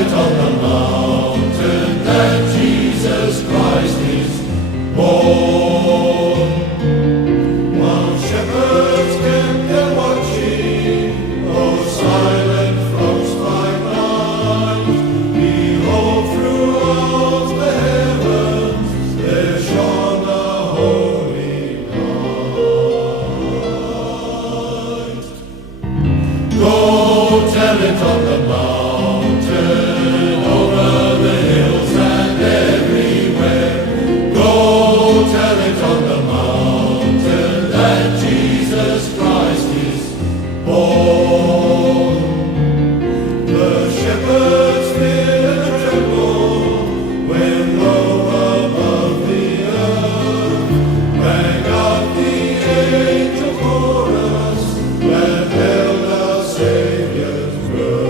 it on the mountain that Jesus Christ is born. While shepherds kept their watching, oh silent flocks by night, behold throughout the heavens there shone a holy light. Go tell it on the mountain, over the hills and everywhere. Go tell it on the mountain that Jesus Christ is born. The shepherds fear and tremble when low above the earth rang out the angel chorus that held our Saviour's birth.